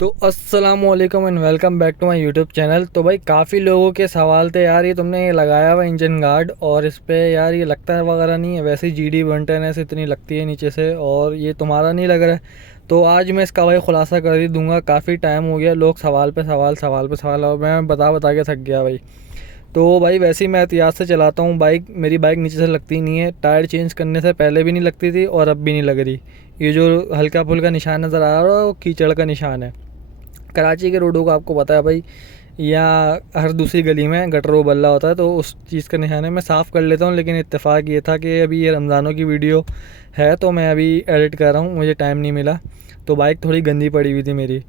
तो अस्सलामुअलैकुम and welcome back to my YouTube channel. तो भाई काफ़ी लोगों के सवाल थे यार, ये तुमने ये लगाया हुआ इंजन गार्ड और इस पे यार ये लगता है वगैरह नहीं है, वैसे ही GD 110 ऐसे इतनी लगती है नीचे से और ये तुम्हारा नहीं लग रहा है। तो आज मैं इसका भाई खुलासा कर ही दूंगा। काफ़ी टाइम हो गया, लोग सवाल पे सवाल सवाल पे सवाल और मैं बता बता के थक गया भाई। तो भाई वैसे ही मैं एहतियात से चलाता हूँ बाइक, मेरी बाइक नीचे से लगती नहीं है। टायर चेंज करने से पहले भी नहीं लगती थी और अब भी नहीं लग रही। ये जो हल्का फुल्का निशान नज़र आ रहा है वो कीचड़ का निशान है। कराची के रोडों का आपको पता है भाई, या हर दूसरी गली में गटरों बल्ला होता है, तो उस चीज़ का निशान है। मैं साफ़ कर लेता हूँ, लेकिन इत्तेफाक ये था कि अभी ये रमज़ानों की वीडियो है तो मैं अभी एडिट कर रहा हूँ, मुझे टाइम नहीं मिला। तो बाइक थोड़ी गंदी पड़ी हुई थी मेरी।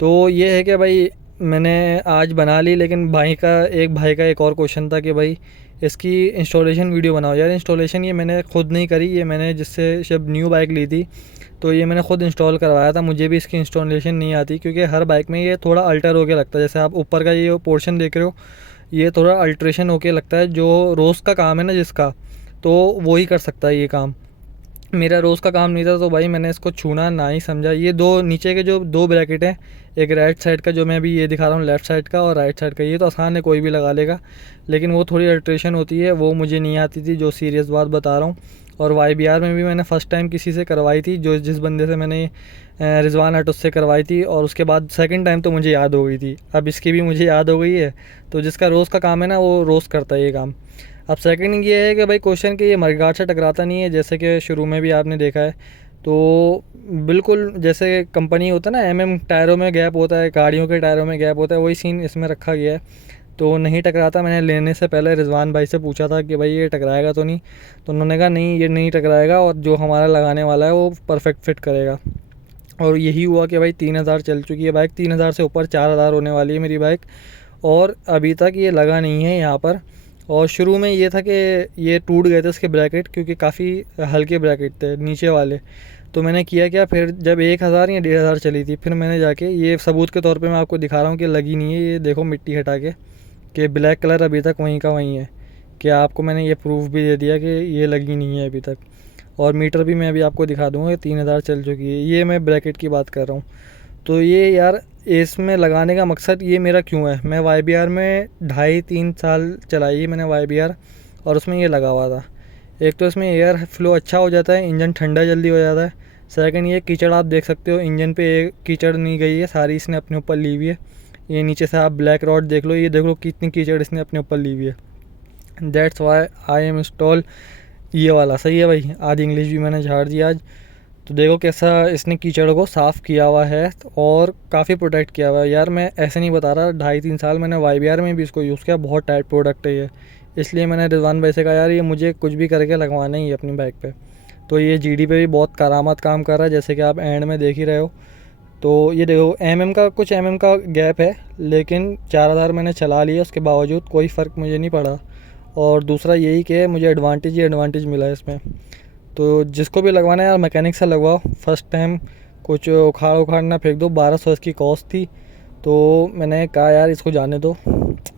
तो ये है कि भाई मैंने आज बना ली, लेकिन भाई का एक और क्वेश्चन था कि भाई इसकी इंस्टॉलेशन वीडियो बनाओ। यार इंस्टॉलेशन ये मैंने ख़ुद नहीं करी, ये मैंने जिससे जब न्यू बाइक ली थी तो ये मैंने ख़ुद इंस्टॉल करवाया था। मुझे भी इसकी इंस्टॉलेशन नहीं आती, क्योंकि हर बाइक में ये थोड़ा अल्टर होके लगता है। जैसे आप ऊपर का ये पोर्शन देख रहे हो, ये थोड़ा अल्ट्रेशन होके लगता है। जो रोज़ का काम है ना जिसका, तो वो ही कर सकता है ये काम। मेरा रोज़ का काम नहीं था, तो भाई मैंने इसको छूना ना ही समझा। ये दो नीचे के जो दो ब्रैकेट हैं, एक राइट साइड का जो मैं अभी ये दिखा रहा हूँ लेफ़्ट साइड का, और राइट साइड का, ये तो आसान है, कोई भी लगा लेगा। लेकिन वो थोड़ी अल्ट्रेशन होती है, वो मुझे नहीं आती थी, जो सीरियस बात बता रहा हूँ। और YBR में भी मैंने फ़र्स्ट टाइम किसी से करवाई थी, जो जिस बंदे से मैंने रिजवान ऑटो से करवाई थी, और उसके बाद सेकंड टाइम तो मुझे याद हो गई थी। अब इसकी भी मुझे याद हो गई है। तो जिसका रोज़ का काम है ना, वो रोज़ करता है ये काम। अब सेकंड ये है कि भाई क्वेश्चन कि ये मडगार्ड से टकराता नहीं है, जैसे कि शुरू में भी आपने देखा है। तो बिल्कुल जैसे कंपनी होता है ना, टायरों में गैप होता है, गाड़ियों के टायरों में गैप होता है, वही सीन इसमें रखा गया है। तो नहीं टकराता। मैंने लेने से पहले रिजवान भाई से पूछा था कि भाई ये टकराएगा तो नहीं, तो उन्होंने कहा नहीं ये नहीं टकराएगा, और जो हमारा लगाने वाला है वो परफेक्ट फिट करेगा। और यही हुआ कि भाई 3000 चल चुकी है बाइक, 3000 से ऊपर 4000 होने वाली है मेरी बाइक, और अभी तक ये लगा नहीं है यहाँ पर। और शुरू में ये था कि ये टूट गए थे इसके ब्रैकेट, क्योंकि काफ़ी हल्के ब्रैकेट थे नीचे वाले। तो मैंने किया क्या, फिर जब 1000 या 1500 चली थी, फिर मैंने जाके ये सबूत के तौर पे मैं आपको दिखा रहा हूँ कि लगी नहीं है। ये देखो मिट्टी हटा के कि ब्लैक कलर अभी तक वहीं का वहीं है। कि आपको मैंने ये प्रूफ भी दे दिया कि ये लगी नहीं है अभी तक। और मीटर भी मैं अभी आपको दिखा दूँगा कि 3000 चल चुकी है। ये मैं ब्रैकेट की बात कर रहा हूँ। तो ये यार इसमें लगाने का मकसद ये मेरा क्यों है, मैं YBR में 2.5-3 साल चलाई है मैंने YBR, और उसमें ये लगा हुआ था। एक तो इसमें एयर फ्लो अच्छा हो जाता है, इंजन ठंडा जल्दी हो जाता है। सेकंड ये कीचड़ आप देख सकते हो, इंजन पे एक कीचड़ नहीं गई है, सारी इसने अपने ऊपर ली हुई है। ये नीचे से आप ब्लैक रॉड देख लो, ये देख लो कितनी कीचड़ इसने अपने ऊपर ली हुई है। That's why I am install ये वाला। सही है भाई, आधी इंग्लिश भी मैंने झाड़ दी आज। तो देखो कैसा इसने कीचड़ को साफ़ किया हुआ है और काफ़ी प्रोटेक्ट किया हुआ है। यार मैं ऐसे नहीं बता रहा, 2.5-3 साल मैंने YBR में भी इसको यूज़ किया, बहुत टाइट प्रोडक्ट है ये। इसलिए मैंने रिजवान भाई से कहा यार ये मुझे कुछ भी करके लगवाना ही है अपनी बाइक पे। तो ये GD पे भी बहुत करामात काम कर रहा है, जैसे कि आप एंड में देख ही रहे हो। तो ये देखो कुछ का गैप है, लेकिन 4000 मैंने चला लिया, उसके बावजूद कोई फ़र्क मुझे नहीं पड़ा। और दूसरा यही कि मुझे एडवांटेज ही एडवांटेज मिला है इसमें। तो जिसको भी लगवाना है यार मैकेनिक से लगवाओ फर्स्ट टाइम, कुछ उखाड़ ना फेंक दो। 1200 इसकी कॉस्ट थी, तो मैंने कहा यार इसको जाने दो,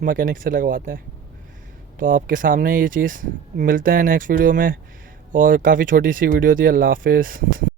मैकेनिक से लगवाते हैं। तो आपके सामने ये चीज़। मिलते हैं नेक्स्ट वीडियो में, और काफ़ी छोटी सी वीडियो थी। अल्लाह हाफिज़।